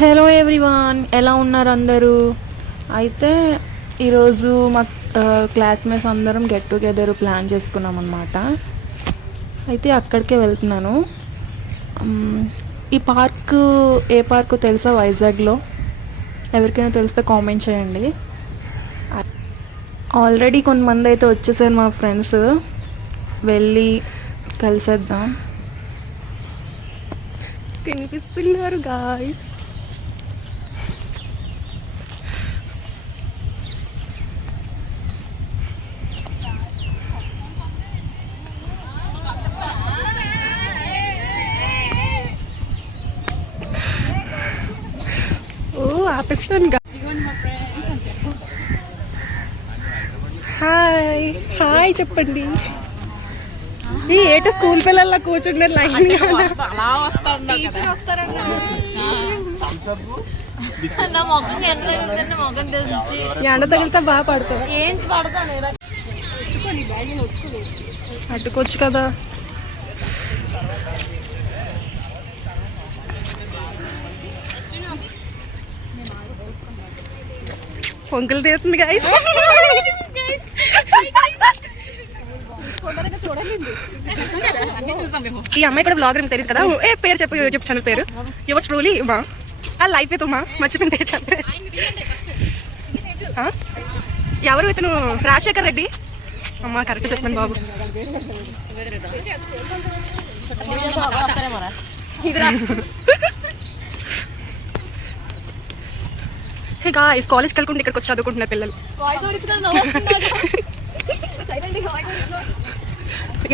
Hello everyone, ఎలా ఉన్నారు అందరూ? అయితే ఈరోజు మా క్లాస్మేట్స్ అందరం గెట్ టుగెదర్ ప్లాన్ చేసుకున్నాం అన్నమాట. అయితే అక్కడికే వెళ్తున్నాను. ఈ పార్క్ ఏ పార్క్ తెలుసా వైజాగ్లో? ఎవరికైనా తెలిస్తే కామెంట్ చేయండి. ఆల్రెడీ కొంతమంది అయితే వచ్చేసారు మా ఫ్రెండ్స్, వెళ్ళి కలిసేద్దాం. కనిపిస్తున్నారు గాయ్స్. ఆపిస్తాను. హాయ్ హాయ్ చెప్పండి. ఏట స్కూల్ పిల్లల్లా కూర్చుంటారు లైన్ ఎండ తగిలితే బాగా పడతావు. అట్టుకోవచ్చు కదా. పొంకులు తీస్తుంది గాయస్. ఈ అమ్మాయి కూడా బ్లాగర్ అని తెలియదు కదా. ఏ పేరు చెప్పు, యూట్యూబ్ ఛానల్ పేరు యువర్స్ ట్రూలీ మా లైఫ్ అవుతామా మర్చిపోయిన పేరు చెప్పే. ఎవరు ఇతను? రాజశేఖర్ రెడ్డి. అమ్మా కరెక్ట్ చెప్పండి బాబు. హే గాయ్స్, కాలేజ్కి వెళ్ళకుండా ఇక్కడికి వచ్చి చదువుకుంటున్నారు పిల్లలు.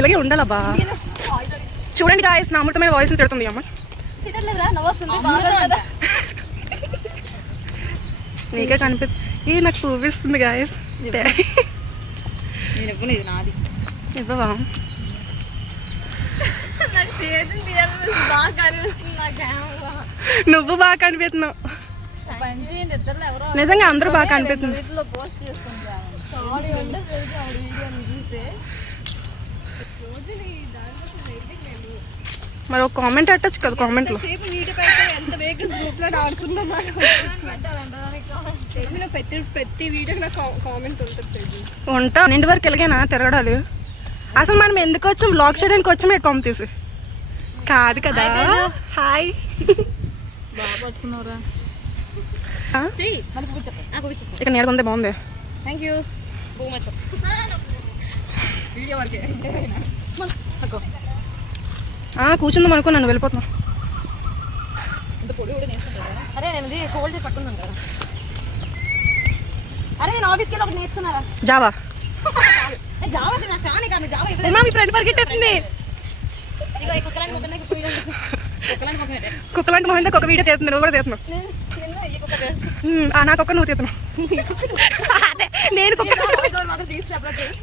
ఇలాగే ఉండాలబ్బా. చూడండి గాయ్స్, నా అమృతమైన వాయిస్ తిడుతుంది అమ్మ. నీకే కనిపిస్తుంది. నాకు చూపిస్తుంది గాయ్స్. ఇవ్వవా? నువ్వు బాగా కనిపిస్తున్నావు. నిజంగా అందరూ బాగా కనిపిస్తుంది. మరి ఒక కామెంట్ పెట్టచ్చు కదా కామెంట్ లో. ఉంటా 2 వరకు వెళ్ళగానా తిరగడాలు. అసలు మనం ఎందుకు వచ్చాం? బ్లాగ్ చేయడానికి వచ్చాం. ఎటు పంపు తీసి కాదు కదా. హాయ్ ఇక్కడ నేడుంది, బాగుంది. కూర్చుందాం అనుకో, నన్ను వెళ్ళిపోతున్నా. జావా మీ ఫ్రెండ్ పరిగెట్టేస్తుంది. కుక్కలాంటి మొహం ఒక వీడియో తీస్తుంది. నువ్వు కూడా తీస్తున్నావు. నాకు ఒక్క నువ్వు తీస్తున్నావు. అదే నేను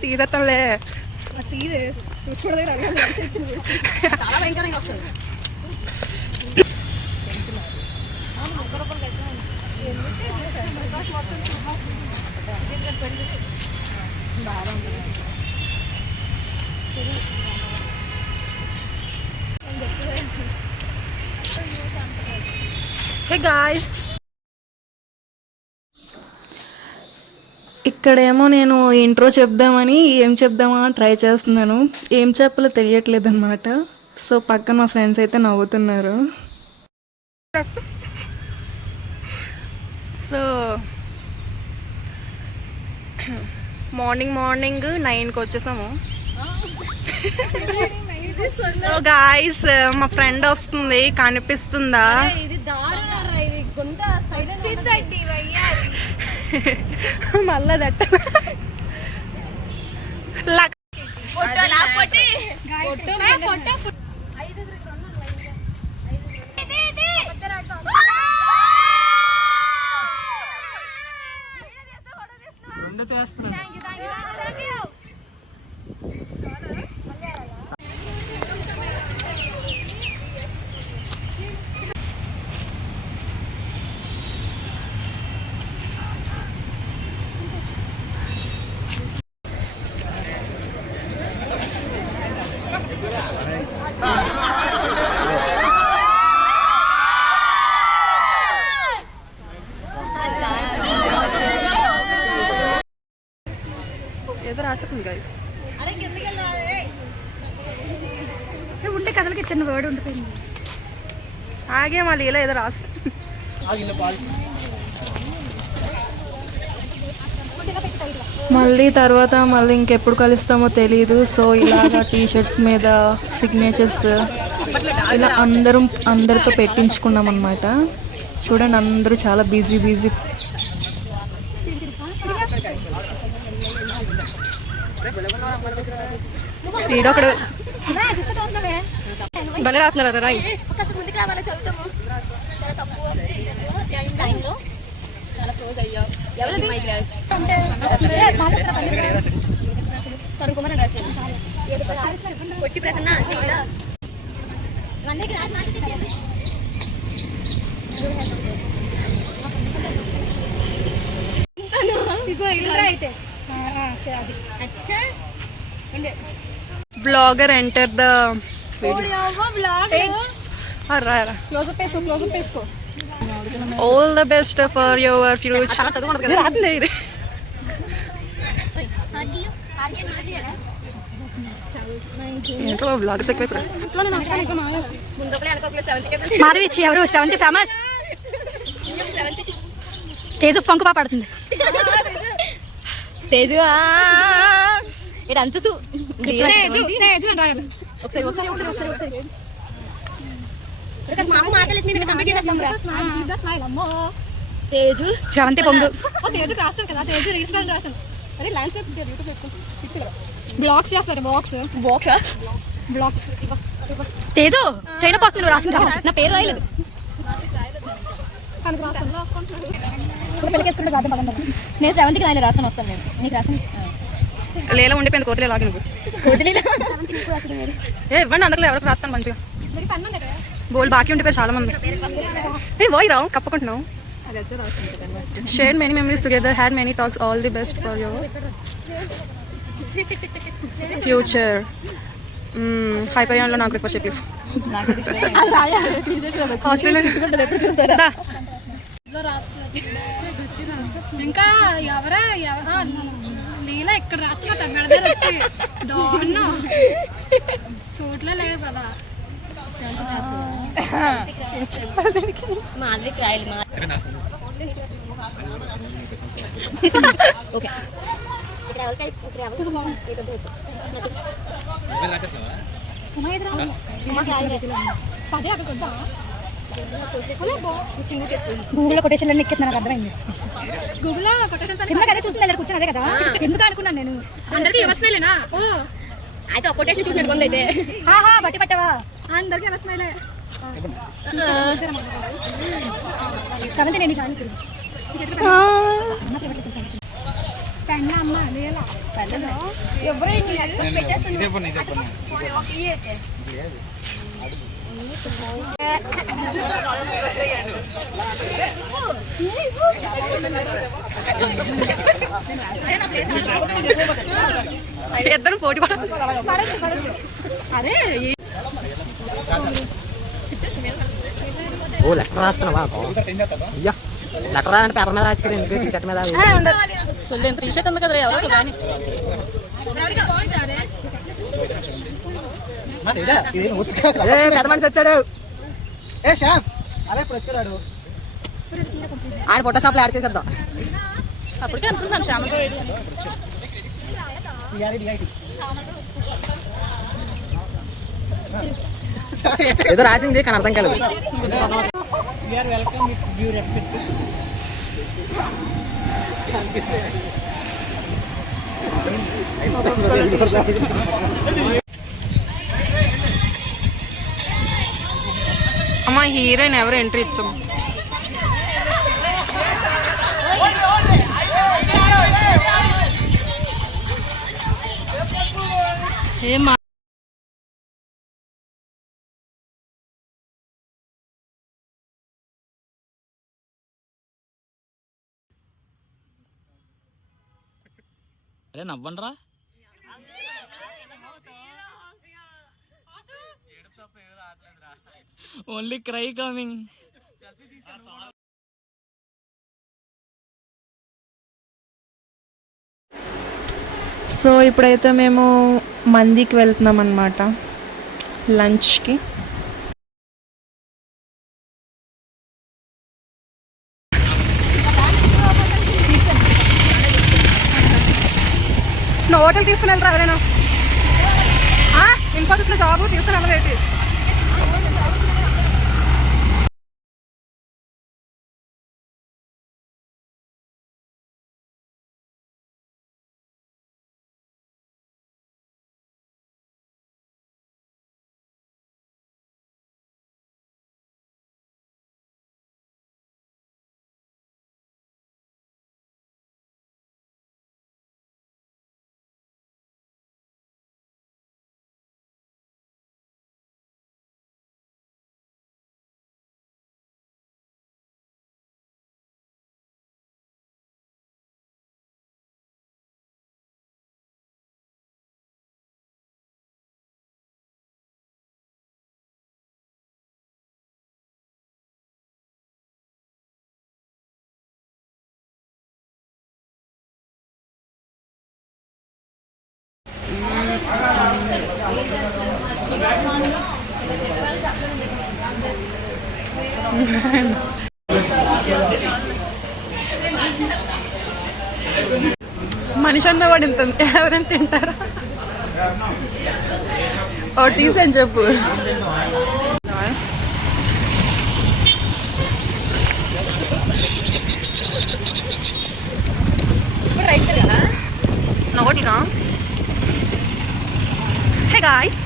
తీసేస్తాంలే. హే గాయ్స్, ఇక్కడేమో నేను ఇంట్రో చెప్దామని ఏం చెప్దామా ట్రై చేస్తున్నాను. ఏం చెప్పాలో తెలియట్లేదు అనమాట. సో పక్కన మా ఫ్రెండ్స్ అయితే నవ్వుతున్నారు. సో మార్నింగ్ 9కి వచ్చేసాము. గాయ్స్, మా ఫ్రెండ్ వస్తుంది, కనిపిస్తుందా? మళ్ళా దట్ట ఏదో రాసుకుంది గైస్. ఉంటే కథలకి చిన్న వర్డ్ ఉండిపోయింది. ఆగే మళ్ళీ ఇలా ఏదో రాసు. మళ్ళీ తర్వాత మళ్ళీ ఇంకెప్పుడు కలుస్తామో తెలీదు. సో ఇలాగా టీషర్ట్స్ మీద సిగ్నేచర్స్ ఇలా అందరితో పెట్టించుకున్నాం అనమాట. చూడండి అందరూ చాలా బిజీ. వీడొకడు భలే రాస్తున్నారు రాయి. Blogger enter the all the best for your future. Madhavi ఎవరు శ్రవంతి ఫేమస్. తేజు ఫంకు బాగా పడుతుంది. తేజు అంతసు తేజు శ్రవంతి పొంగు. తేజు రాస్తాను కదా, తేజు రీల్స్ రాస్తాను. అదే ల్యాండ్స్కేప్ బ్లాగ్స్ చేస్తారు. బ్లాగ్స్ తేజు చైనా పోస్తుంది. నువ్వు రాసిన నా పేరు రాయలేదు. నేను సెవెంత్కి రాయలేదు, రాసుకొని వస్తాను. నేను నీకు రాసాను. లేలా ఉండిపోయింది కోతిలే లాగి. నువ్వు ఇవ్వండి అందులో ఎవరికి రాస్తాను మంచిగా. బోల్ బాకీ ఉండిపోయారు చాలా మంది. పోయి రావు కప్పుకుంటున్నావు. Share many memories together, had many talks, all the best for your future. హైపరియాన్లో నాకు రిక్వెస్ట్ చెప్పేసి ఇంకా ఎవరా లీలా ఇక్కడ రాత్రి బెడదారు వచ్చి దారుణం చోట్ల లేవు కదా. మాధవికి రాయాలి. ఓకే గూగుల్లో కొటేషన్లు ఎక్కితే నాకు అర్థమైంది. గూగుల్లో కొటేషన్స్ అదే చూస్తుంది అక్కడ కూర్చొని. అదే కదా ఎందుకు అనుకున్నాను నేను. అందరికీ ఎవస్మైలేనా? ఓ అయితే ఒక కొటేషన్ చూసినట్టు కొంది. అయితే బట్టి పట్టవా? అందరికీ ఎవస్మైలే. కాబట్టి నేను పెన్న అమ్మ లేదా ఇద్దరు పోటీ అదే ఓ లెటర్ రాస్తున్నావా? అయ్యా లెటర్ రాదంటే పేపర్ మీద రాచ్చు కదా, ఎందుకు టీ షర్ట్ మీద? టీ షర్ట్ ఉంది కదా ఎవరు కానీ. పెద్ద మనిషి వచ్చాడు. ఆయన ఫోటో షాప్ లో యాడ్ చేసేద్దాం. అప్పటికే అనుకుంటున్నాను శ్యామతో ఏదో రాసింది కానీ అర్థం కాలేదు. అమ్మా హీరోయిన్ ఎవరు ఎంట్రీ ఇచ్చాము. ఏమా అరే నవ్వండ్రా. Only cry coming. సో ఇప్పుడైతే మేము మందికి వెళ్తున్నాం అన్నమాట లంచ్కి. నువ్వు హోటల్ తీసుకుని వెళ్తారా ఎవరైనా? ఇన్ఫోసిస్లో జాబ్ తీసుకుని వెళ్ళవేటి? మనిషి అన్నవాడు ఇంత ఎవరైనా తింటారా? ఓ టీస్ అని చెప్పు. నోటిగా హే గాయ్స్,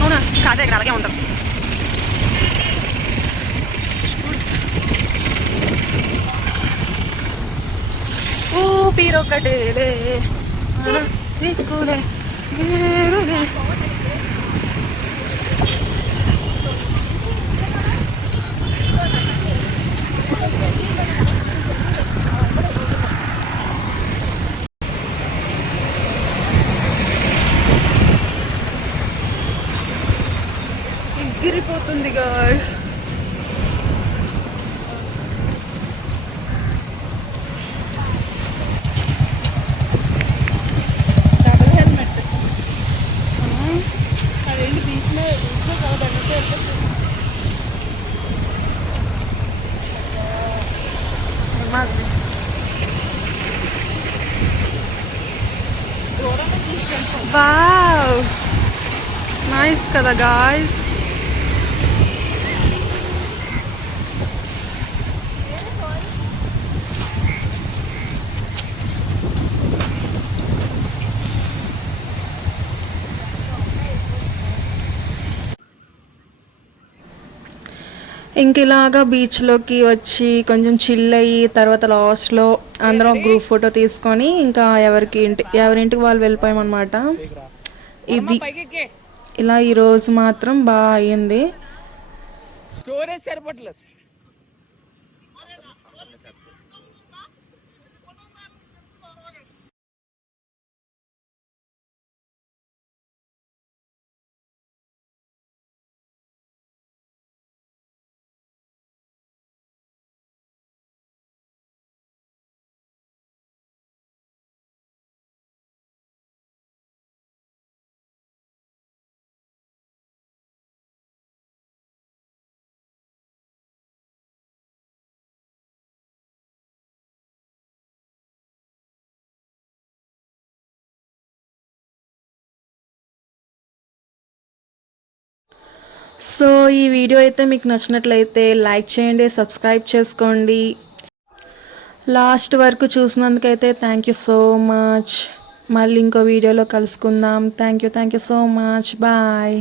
అవునా కాదు ఇక్కడ అలాగే ఉంటాం. ఊపిరొకటేలే దిక్కులే వేరులే. ఎగిరిపోతుంది గాయ్స్. డబుల్ హెల్మెట్ అదేంటి బీచ్లో వావ్ నైస్ కదా గాయ్స్. ఇంక ఇలాగా బీచ్లోకి వచ్చి కొంచెం చిల్ అయ్యి తర్వాత లాస్ట్లో అందరం గ్రూప్ ఫోటో తీసుకొని ఇంకా ఎవరింటికి వాళ్ళు వెళ్ళిపోయామన్నమాట. ఇది ఇలా ఈరోజు మాత్రం బాగా అయ్యింది. స్టోరేజ్ సరిపట్లేదు. సో ఈ వీడియో అయితే మీకు నచ్చినట్లయితే లైక్ చేయండి, సబ్స్క్రైబ్ చేసుకోండి. లాస్ట్ వరకు చూసినందుకైతే థ్యాంక్ యూ సో మచ్. మళ్ళీ ఇంకో వీడియోలో కలుసుకుందాం. Thank you so much. Bye.